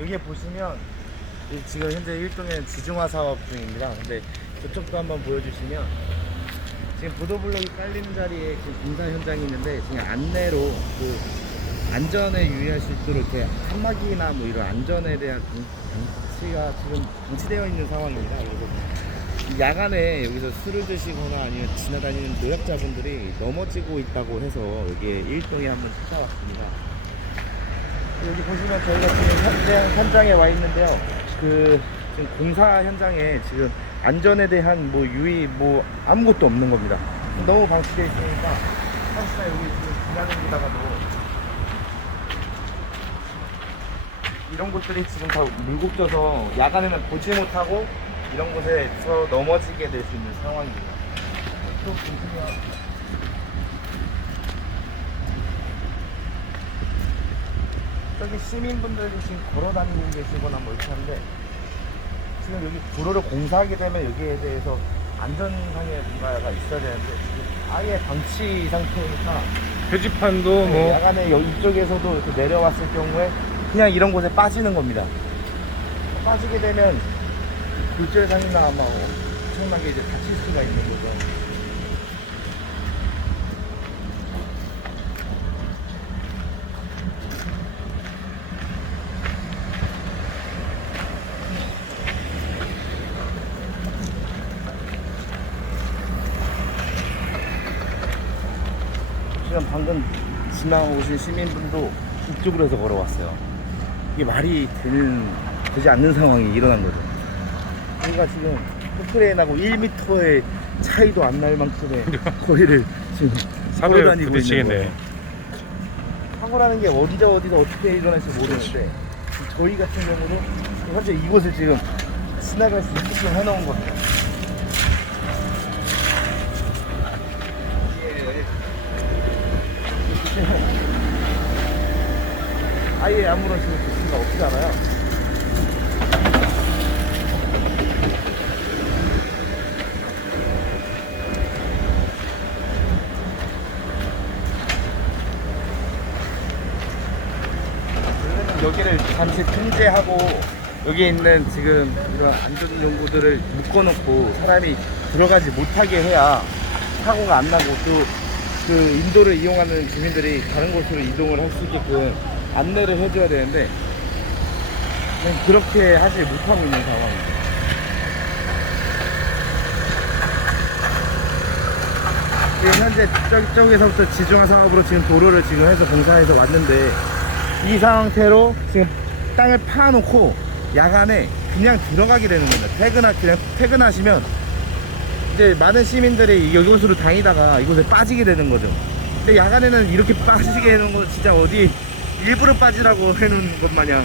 여기에 보시면 이 지금 현재 일동의 지중화 사업 중입니다. 근데 저쪽도 한번 보여주시면 지금 보도블록이 깔리는 자리에 지금 공사 현장이 있는데 지금 안내로 그 안전에 유의할 수 있도록 이렇게 칸막이나 뭐 이런 안전에 대한 장- 장치가 지금 방치되어 있는 상황입니다. 그리고 이 야간에 여기서 술을 드시거나 아니면 지나다니는 노약자분들이 넘어지고 있다고 해서 여기에 일동에 한번 찾아왔습니다. 여기 보시면 저희가 지금 현장, 현장에 와 있는데요. 그 지금 공사 현장에 지금 안전에 대한 뭐 유의 뭐 아무것도 없는 겁니다. 너무 방치되어 있으니까 사실상 여기 지금 지나다니다가도 이런 곳들이 지금 다 물국져서 야간에는 보지 못하고 이런 곳에서 넘어지게 될 수 있는 상황입니다. 또 보시면 저기 시민분들이 지금 걸어 다니고 계시거나 뭐 이렇게 하는데 지금 여기 도로를 공사하게 되면 여기에 대해서 안전상의 뭔가가 있어야 되는데 지금 아예 방치 상태니까 표지판도 네, 뭐 야간에 여기 이쪽에서도 이렇게 내려왔을 경우에 그냥 이런 곳에 빠지는 겁니다. 빠지게 되면 굴절상이나 아마 엄청나게 이제 다칠 수가 있는 거죠. 지금 방금 지나오신 시민분도 이쪽으로 해서 걸어왔어요. 이게 말이 되는, 되지 않는 상황이 일어난 거죠. 저희가 지금 포크레인하고 1m의 차이도 안 날 만큼의 거리를 지금 걸어다니고 있는. 거예요. 사고라는 게 언제 어디서 어떻게 일어날지 모르는데 저희 같은 경우는 현재 이곳을 지금 지나갈 수 있게끔 해놓은 겁니다. 아예 아무런 지금 조치가 없잖아요. 여기를 잠시 통제하고 여기 있는 지금 이런 안전 연구들을 묶어놓고 사람이 들어가지 못하게 해야 사고가 안 나고 또 그 인도를 이용하는 주민들이 다른 곳으로 이동을 할 수 있게끔 안내를 해줘야 되는데 그렇게 하지 못하고 있는 상황입니다. 지금 현재 저쪽에서부터 지중화 사업으로 지금 도로를 지금 해서 공사해서 왔는데 이 상태로 지금 땅을 파놓고 야간에 그냥 들어가게 되는 겁니다. 퇴근하, 그냥 퇴근하시면 이제 많은 시민들이 이곳으로 다니다가 이곳에 빠지게 되는 거죠. 근데 야간에는 이렇게 빠지게 해놓은 건 진짜 어디 일부러 빠지라고 해놓은 것 마냥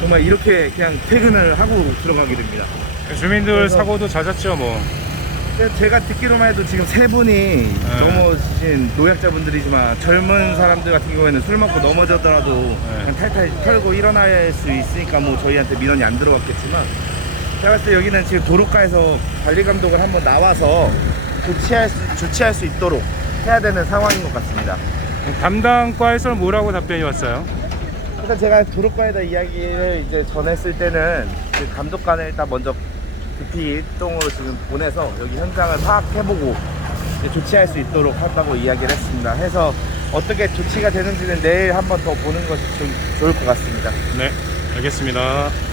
정말 이렇게 그냥 퇴근을 하고 들어가게 됩니다. 주민들 그래서- 사고도 잦았죠 뭐. 근데 제가 듣기로만 해도 지금 세 분이 넘어지신 노약자분들이지만 젊은 사람들 같은 경우에는 술 먹고 넘어졌더라도 그냥 탈탈 털고 일어날 수 있으니까 뭐 저희한테 민원이 안 들어왔겠지만 제가 봤을 때 여기는 지금 도로가에서 관리 감독을 한번 나와서 조치할 수, 조치할 수 있도록 해야 되는 상황인 것 같습니다. 담당과에서는 뭐라고 답변이 왔어요? 일단 제가 도로과에다 이야기를 이제 전했을 때는 그 감독관을 일단 먼저 급히 일동으로 지금 보내서 여기 현장을 파악해보고 조치할 수 있도록 한다고 이야기를 했습니다. 해서 어떻게 조치가 되는지는 내일 한번 더 보는 것이 좀 좋을 것 같습니다. 네, 알겠습니다.